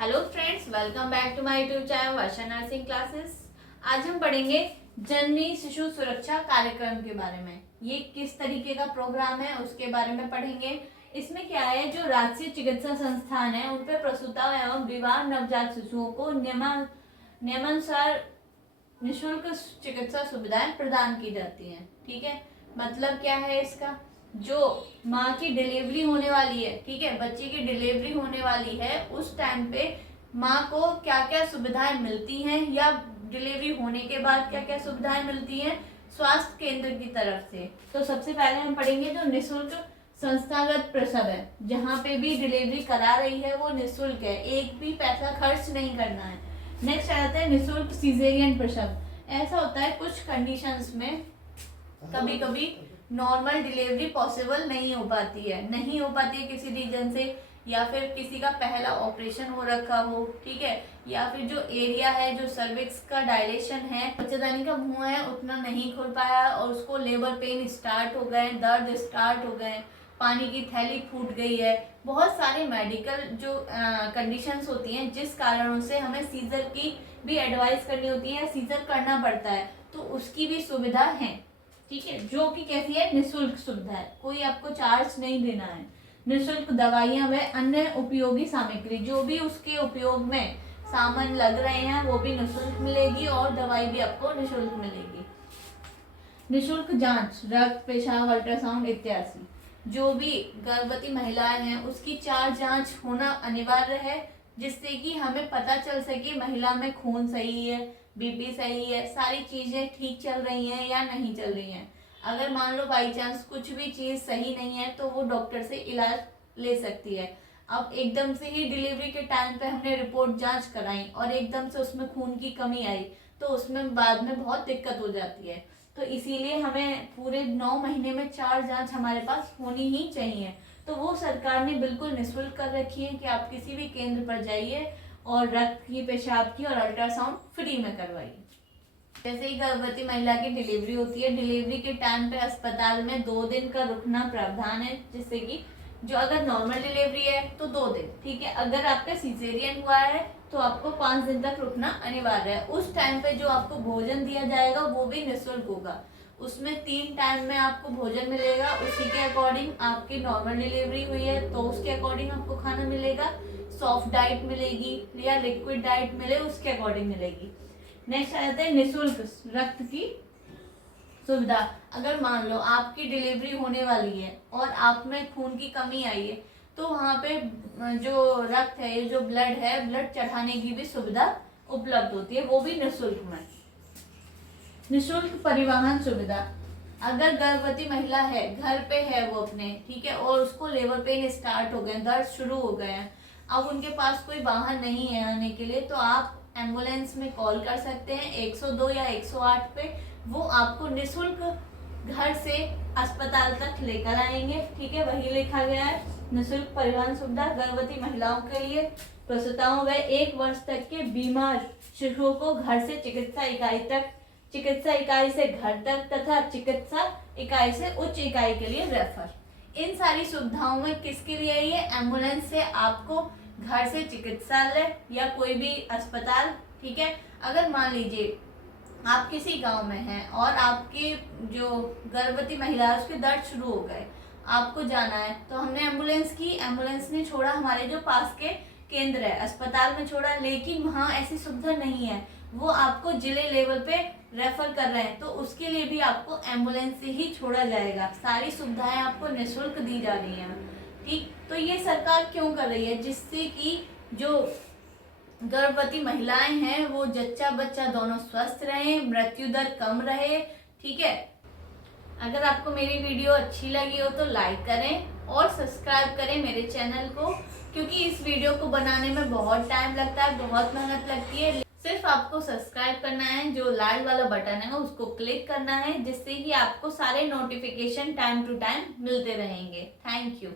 Hello friends, welcome back to my YouTube channel Varsha nursing classes. आज हम पढ़ेंगे जननी शिशु सुरक्षा कार्यक्रम के बारे में। ये किस तरीके का प्रोग्राम है उसके बारे में पढ़ेंगे। इसमें क्या है, जो राष्ट्रीय चिकित्सा संस्थान है उन पे प्रसूता एवं विवाह नवजात शिशुओं को नियमानुसार निःशुल्क चिकित्सा सुविधाएं प्रदान की जाती हैं। ठीक है, मतलब क्या है इसका, जो माँ की डिलीवरी होने वाली है, ठीक है, बच्चे की डिलीवरी होने वाली है, उस टाइम पे माँ को क्या क्या सुविधाएं मिलती हैं या डिलीवरी होने के बाद क्या क्या सुविधाएं मिलती हैं स्वास्थ्य केंद्र की तरफ से। तो सबसे पहले हम पढ़ेंगे जो निःशुल्क संस्थागत प्रसव है, जहाँ पे भी डिलीवरी करा रही है वो निःशुल्क है, एक भी पैसा खर्च नहीं करना है। नेक्स्ट आता है निःशुल्क सीजेरियन प्रसव। ऐसा होता है कुछ कंडीशंस में कभी कभी नॉर्मल डिलीवरी पॉसिबल नहीं हो पाती है किसी रीजन से, या फिर किसी का पहला ऑपरेशन हो रखा हो, ठीक है, या फिर जो एरिया है, जो सर्विक्स का डायलेशन है, बच्चेदानी का मुंह है उतना नहीं खुल पाया और उसको लेबर पेन स्टार्ट हो गए, दर्द स्टार्ट हो गए, पानी की थैली फूट गई है, बहुत सारे मेडिकल जो कंडीशंस होती हैं जिस कारणों से हमें सीजर की भी एडवाइस करनी होती है, सीजर करना पड़ता है, तो उसकी भी सुविधा है। ठीक है, जो कि कैसी है, निःशुल्क सुविधा है, कोई आपको चार्ज नहीं देना है। निःशुल्क दवाइयां व अन्य उपयोगी सामग्री, जो भी उसके उपयोग में सामान लग रहे हैं वो भी निःशुल्क मिलेगी और दवाई भी आपको निःशुल्क मिलेगी। निःशुल्क जांच, रक्त, पेशाब, अल्ट्रासाउंड इत्यादि, जो भी गर्भवती महिलाएं हैं उसकी 4 जांच होना अनिवार्य है, जिससे कि हमें पता चल सके महिला में खून सही है, बीपी सही है, सारी चीजें ठीक चल रही हैं या नहीं चल रही हैं। अगर मान लो बाई चांस कुछ भी चीज सही नहीं है तो वो डॉक्टर से इलाज ले सकती है। अब एकदम से ही डिलीवरी के टाइम पे हमने रिपोर्ट जांच कराई और एकदम से उसमें खून की कमी आई तो उसमें बाद में बहुत दिक्कत हो जाती है। तो इसीलिए हमें पूरे 9 महीने में 4 जांच हमारे पास होनी ही चाहिए। तो वो सरकार ने बिल्कुल निःशुल्क कर रखी है कि आप किसी भी केंद्र पर जाइए और रक्त की, पेशाब की और अल्ट्रासाउंड फ्री में करवाइए। जैसे ही गर्भवती महिला की डिलीवरी होती है, डिलीवरी के टाइम पे अस्पताल में 2 दिन का रुकना प्रावधान है, जिससे कि जो अगर नॉर्मल डिलीवरी है तो 2 दिन, ठीक है, अगर आपका सीजेरियन हुआ है तो आपको 5 दिन तक रुकना अनिवार्य है। उस टाइम पे जो आपको भोजन दिया जाएगा वो भी निःशुल्क होगा। उसमें 3 टाइम में आपको भोजन मिलेगा, उसी के अकॉर्डिंग आपकी नॉर्मल डिलीवरी हुई है तो उसके अकॉर्डिंग आपको खाना मिलेगा, सॉफ्ट डाइट मिलेगी या लिक्विड डाइट मिले उसके अकॉर्डिंग मिलेगी। नेक्स्ट आ जाता है निःशुल्क रक्त की सुविधा। अगर मान लो आपकी डिलीवरी होने वाली है और आप में खून की कमी आई है तो वहाँ पे जो रक्त है, जो ब्लड है, ब्लड चढ़ाने की भी सुविधा उपलब्ध होती है, वो भी निःशुल्क में। निःशुल्क परिवहन सुविधा, अगर गर्भवती महिला है, घर पे है वो अपने, ठीक है, और उसको लेबर पेन स्टार्ट हो गए, दर्द शुरू हो गए हैं, अब उनके पास कोई वाहन नहीं है आने के लिए, तो आप एम्बुलेंस में कॉल कर सकते हैं 102 या 108 पे, वो आपको निःशुल्क घर से अस्पताल तक लेकर आएंगे। ठीक है, वही लिखा गया है, निःशुल्क परिवहन सुविधा गर्भवती महिलाओं के लिए, प्रसूताओं व 1 वर्ष तक के बीमार शिशुओं को घर से चिकित्सा इकाई तक, चिकित्सा इकाई से घर तक तथा चिकित्सा इकाई से उच्च इकाई के लिए रेफर। इन सारी सुविधाओं में किसके लिए ये एम्बुलेंस से आपको घर से चिकित्सालय या कोई भी अस्पताल, ठीक है, अगर मान लीजिए आप किसी गांव में हैं और आपकी जो गर्भवती महिला है उसके दर्द शुरू हो गए, आपको जाना है, तो हमने एम्बुलेंस की, एम्बुलेंस ने छोड़ा हमारे जो पास के केंद्र है अस्पताल में छोड़ा, लेकिन वहाँ ऐसी सुविधा नहीं है, वो आपको जिले लेवल पे रेफर कर रहे हैं, तो उसके लिए भी आपको एम्बुलेंस से ही छोड़ा जाएगा। सारी सुविधाएं आपको निःशुल्क दी जा रही हैं। ठीक, तो ये सरकार क्यों कर रही है, जिससे कि जो गर्भवती महिलाएं हैं वो जच्चा बच्चा दोनों स्वस्थ रहे, मृत्यु दर कम रहे। ठीक है, अगर आपको मेरी वीडियो अच्छी लगी हो तो लाइक करें और सब्सक्राइब करें मेरे चैनल को, क्योंकि इस वीडियो को बनाने में बहुत टाइम लगता है, बहुत मेहनत लगती है। सिर्फ आपको सब्सक्राइब करना है, जो लाल वाला बटन है उसको क्लिक करना है, जिससे कि आपको सारे नोटिफिकेशन टाइम टू टाइम मिलते रहेंगे। Thank you.